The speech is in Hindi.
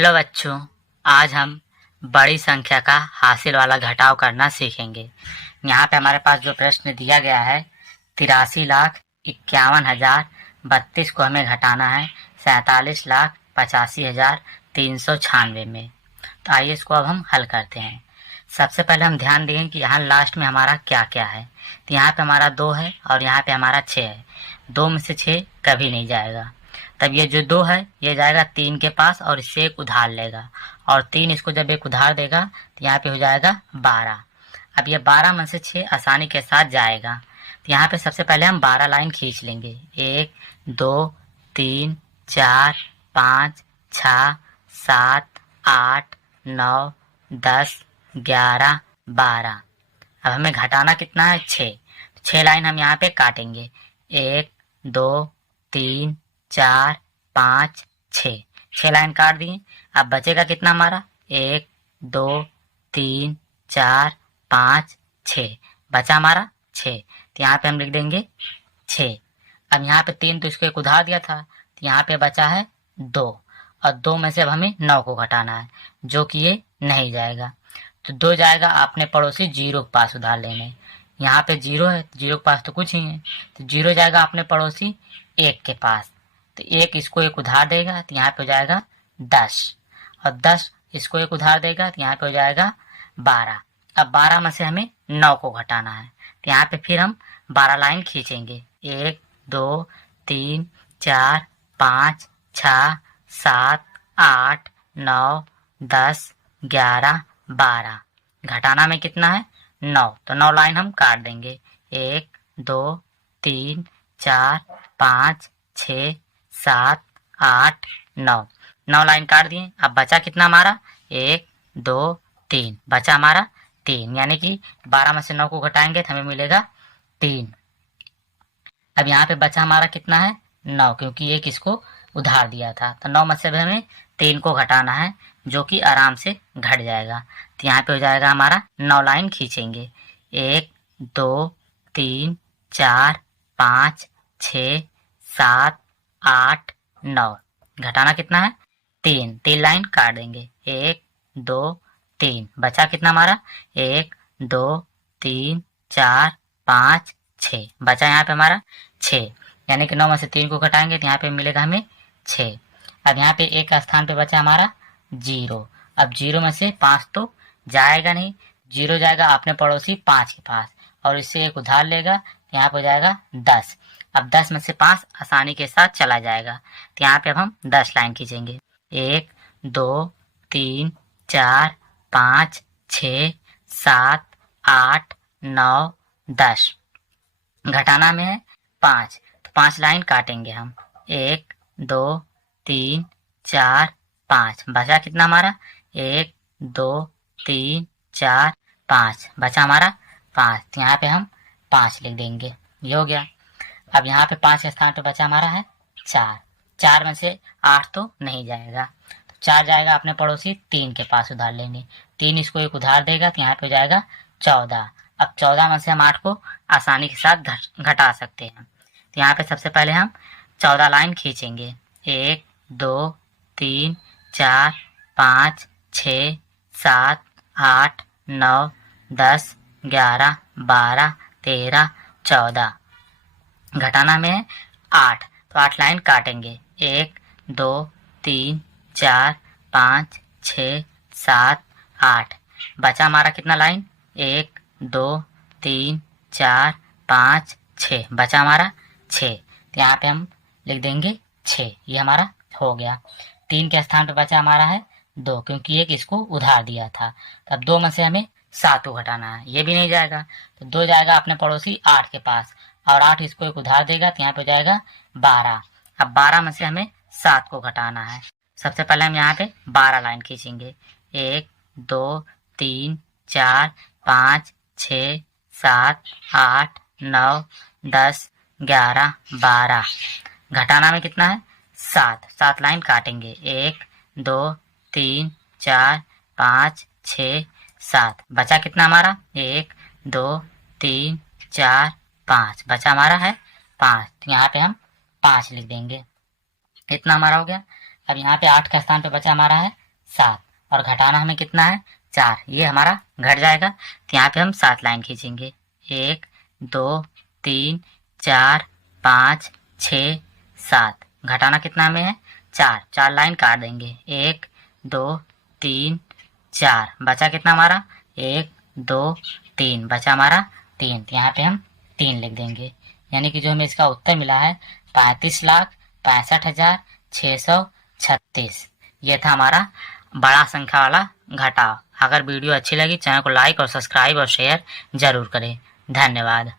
हेलो बच्चों, आज हम बड़ी संख्या का हासिल वाला घटाव करना सीखेंगे। यहाँ पे हमारे पास जो प्रश्न दिया गया है 83,51,032 को हमें घटाना है 47,85,396 में। तो आइए इसको अब हम हल करते हैं। सबसे पहले हम ध्यान देंगे कि यहाँ लास्ट में हमारा क्या क्या है। तो यहाँ पे हमारा 2 है और यहाँ पे हमारा 6 है। 2 में से 6 कभी नहीं जाएगा। तब ये जो 2 है ये जाएगा 3 के पास और इससे एक उधार लेगा, और 3 इसको जब एक उधार देगा तो यहाँ पे हो जाएगा 12। अब ये 12 में से 6 आसानी के साथ जाएगा। तो यहाँ पे सबसे पहले हम 12 लाइन खींच लेंगे। 1 2 3 4 5 6 7 8 9 10 11 12। अब हमें घटाना कितना है 6। 6 लाइन हम यहाँ पे काटेंगे। 1 2 3 4 5 6। 6 लाइन काट दिए। अब बचेगा कितना हमारा 1 2 3 4 5 6। बचा हमारा 6। तो यहाँ पे हम लिख देंगे 6। अब यहाँ पे 3 तो इसको एक उधार दिया था, तो यहाँ पे बचा है 2, और 2 में से अब हमें 9 को घटाना है, जो कि ये नहीं जाएगा। तो 2 जाएगा अपने पड़ोसी 0 के पास उधार लेने। यहाँ पे 0 है, 0 के पास तो कुछ ही है, तो 0 जाएगा अपने पड़ोसी 1 के पास। तो 1 इसको एक उधार देगा, तो यहाँ पे हो जाएगा 10, और 10 इसको एक उधार देगा, तो यहाँ पे हो जाएगा 12। अब 12 में से हमें 9 को घटाना है, तो यहाँ पे फिर हम 12 लाइन खींचेंगे। 1 2 3 4 5 6 7 8 9 10 11 12। घटाना में कितना है 9, तो 9 लाइन हम काट देंगे। 1 2 3 4 5 6 7 8 9। 9 लाइन काट दिए। अब बचा कितना हमारा 1 2 3। बचा हमारा 3, यानी कि 12 में से 9 को घटाएंगे तो हमें मिलेगा 3। अब यहाँ पे बचा हमारा कितना है 9, क्योंकि 1 इसको उधार दिया था। तो 9 में से हमें 3 को घटाना है, जो कि आराम से घट जाएगा। तो यहाँ पे हो जाएगा हमारा 9 लाइन खींचेंगे। 1 2 3 4 5 6 7 8 9। घटाना कितना है 3। 3 लाइन काट देंगे। 1 2 3। बचा कितना हमारा 1 2 3 4 5 6। बचा यहाँ पे हमारा 6, यानी कि 9 में से 3 को घटाएंगे तो यहाँ पे मिलेगा हमें 6। अब यहाँ पे एक स्थान पे बचा हमारा 0। अब 0 में से 5 तो जाएगा नहीं, 0 जाएगा अपने पड़ोसी 5 के पास, और इससे एक उधार लेगा, तो यहाँ पे हो जाएगा 10। अब 10 में से 5 आसानी के साथ चला जाएगा, तो यहाँ पे अब हम 10 लाइन खींचेंगे। 1 2 3 4 5 6 7 8 9 10। घटाना में है 5, तो 5 लाइन काटेंगे हम। 1 2 3 4 5। बचा कितना हमारा 1 2 3 4 5। बचा हमारा 5, तो यहाँ पे हम 5 लिख देंगे। ये हो गया। अब यहाँ पे 5 के स्थान पे बचा हमारा है 4। 4 में से 8 तो नहीं जाएगा, तो 4 जाएगा अपने पड़ोसी 3 के पास उधार लेने। 3 इसको एक उधार देगा, तो यहाँ पे हो जाएगा 14। अब 14 में से हम 8 को आसानी के साथ घटा सकते हैं। तो यहाँ पे सबसे पहले हम 14 लाइन खींचेंगे। 1 2 3 4 5 6 7 8 9 10 11 12 13 14। घटाना में है 8, तो 8 लाइन काटेंगे। 1 2 3 4 5 6 7 8। बचा हमारा कितना लाइन 1 2 3 4 5 6। बचा हमारा 6, तो यहाँ पे हम लिख देंगे 6। ये हमारा हो गया। 3 के स्थान पे बचा हमारा है 2, क्योंकि 1 इसको उधार दिया था। तब 2 में से हमें 7 को घटाना है, ये भी नहीं जाएगा, तो 2 जाएगा अपने पड़ोसी 8 के पास, और 8 इसको एक उधार देगा, तो यहाँ पे हो जाएगा 12। अब 12 में से हमें 7 को घटाना है। सबसे पहले हम यहाँ पे 12 लाइन खींचेंगे। 1 2 3 4 5 6 7 8 9 10 11 12। घटाना में कितना है 7। 7 लाइन काटेंगे। 1 2 3 4 5 6 7। बचा कितना हमारा 1 2 3 4 5। बचा हमारा है 5, तो यहाँ पे हम 5 लिख देंगे। इतना हमारा हो गया। अब यहाँ पे 8 का स्थान पे बचा हमारा है 7 और घटाना हमें कितना है 4, ये हमारा घट जाएगा। तो यहाँ पे हम 7 लाइन खींचेंगे, 1 2 3 4 5 6 7। घटाना कितना हमें है 4, 4 लाइन काट देंगे, 1 2 3 4, बचा कितना हमारा 1 2 3, बचा हमारा 3। तो यहाँ पे हम 3 लिख देंगे। यानी कि जो हमें इसका उत्तर मिला है 35,65,636। ये था हमारा बड़ा संख्या वाला घटाव। अगर वीडियो अच्छी लगी चैनल को लाइक और सब्सक्राइब और शेयर जरूर करें। धन्यवाद।